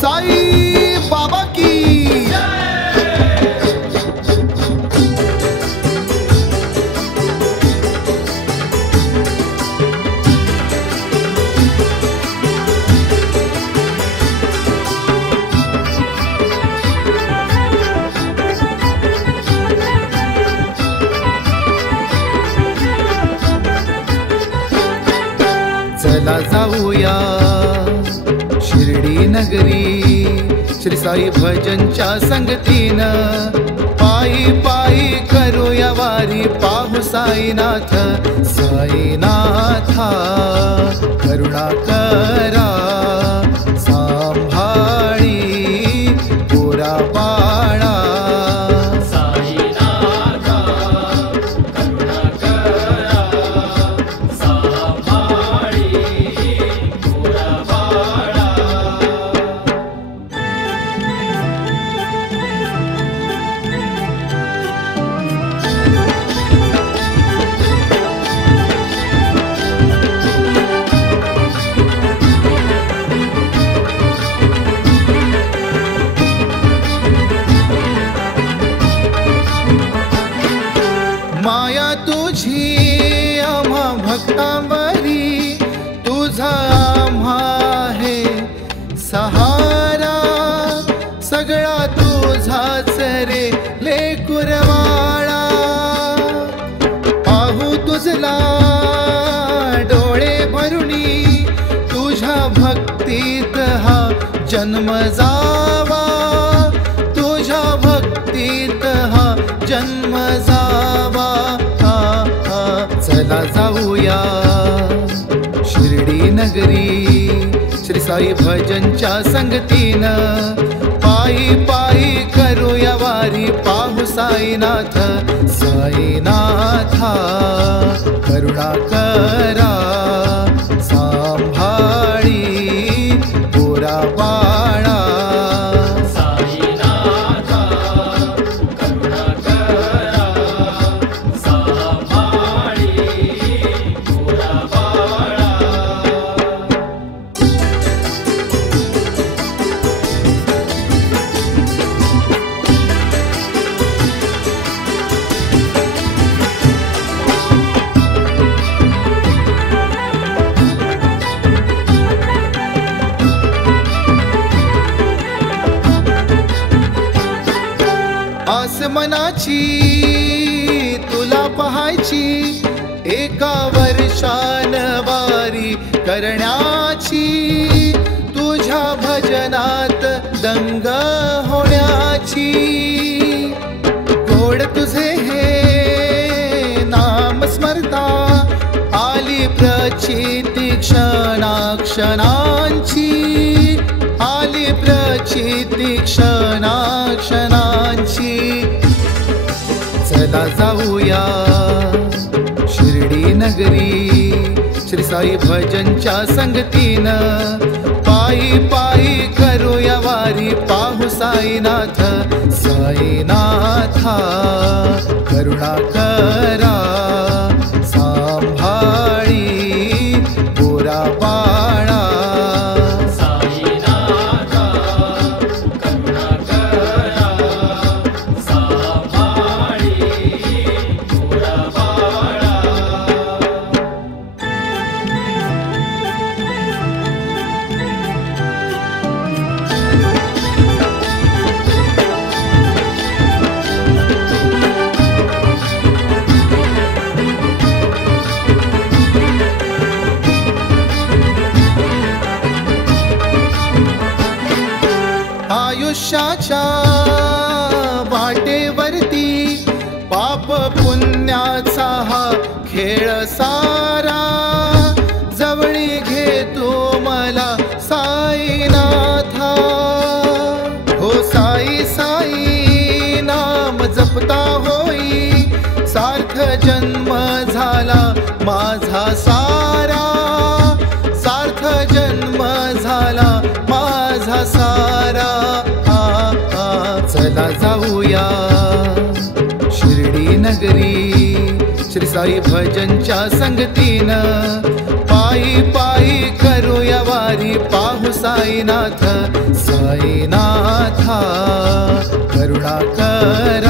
साई बाबा की चला जाऊया शिर्डी नगरी, श्री साई भजनच्या संगतीनं. पायी पायी करूया वारी, पाहू साईनाथ. साईनाथा करुणा करा, सांभाळी पोरा बाळा. माया तुझी आम्हा भक्तांवरी, तुझा आम्हा आहे सहारा. सगळा तुझाच रे लेकुरवाळा. पाहू तुझला डोळे भरुनी, तुझ्या भक्तीत हा जन्म जावा. तुझ्या भक्तीत हा जन्म जावा. चला जाऊया शिर्डी नगरी, श्री साई भजनच्या संगतीनं. पायी पायी करूया वारी, पाहू साईनाथ. साईनाथा करुणा करा, सांभाळी पोरा बाळा. आसमनाची तुला पहायची, एका वर्षान वारी करण्याची. तुझ्या भजनात दंग होण्याची. गोड तुझे हे नाम स्मरता, आली प्रचिती क्षणाक्षणांची. आली प्रचिती क्षणाक्षणांची. चला जाऊया शिर्डी नगरी, श्री साई भजनच्या संगतीनं. पायी पायी करूया वारी, पाहू साईनाथ. साईनाथा करुणा करा, सांभाळी पोरा बाळा. आयुष्याच्या वाटेवरती पाप पुण्याचा हा खेळ सारा. जवळी घेतो मला साईनाथा. हो साई साई नाम जपता होई, सार्थ जन्म झाला माझा सारा. सार्थ जन्म झाला माझा सारा. चला जाऊया शिर्डी नगरी, श्री साई भजनच्या संगतीनं. पायी पायी करूया साईनाथ साईनाथा करुणा कर